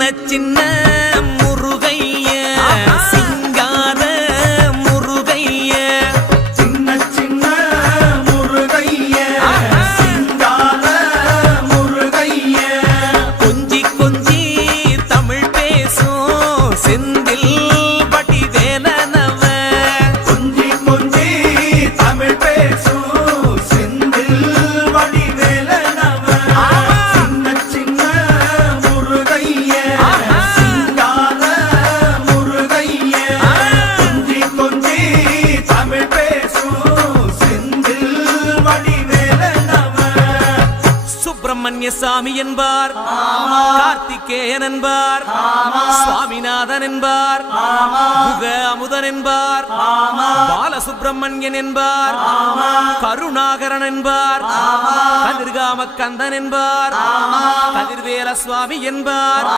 சின்ன முருகைய சிங்கார முருகைய சின்ன முருகைய சிங்கார முருகைய கொஞ்சி கொஞ்சி தமிழ் பேசும் செந்தில் வடிவேலனவ கொஞ்சி கொஞ்சி தமிழ் பேசும் செந்தில் வடிவேலனவ சின்ன முருகைய சிங்கார முருகைய கொஞ்சி கொஞ்சி தமிழ் பேசும் செந்தில் வடிவேலனவ சுப்பிரமணிய சாமி என்பார், கார்த்திகேயன் என்பார், சுவாமிநாதன் என்பார், முக அமுதன் என்பார், பாலசுப்பிரமணியன் என்பார், கருணாகரன் என்பார், கதிர்காம கந்தன் என்பார், கதிர்வேல சுவாமி என்பார்.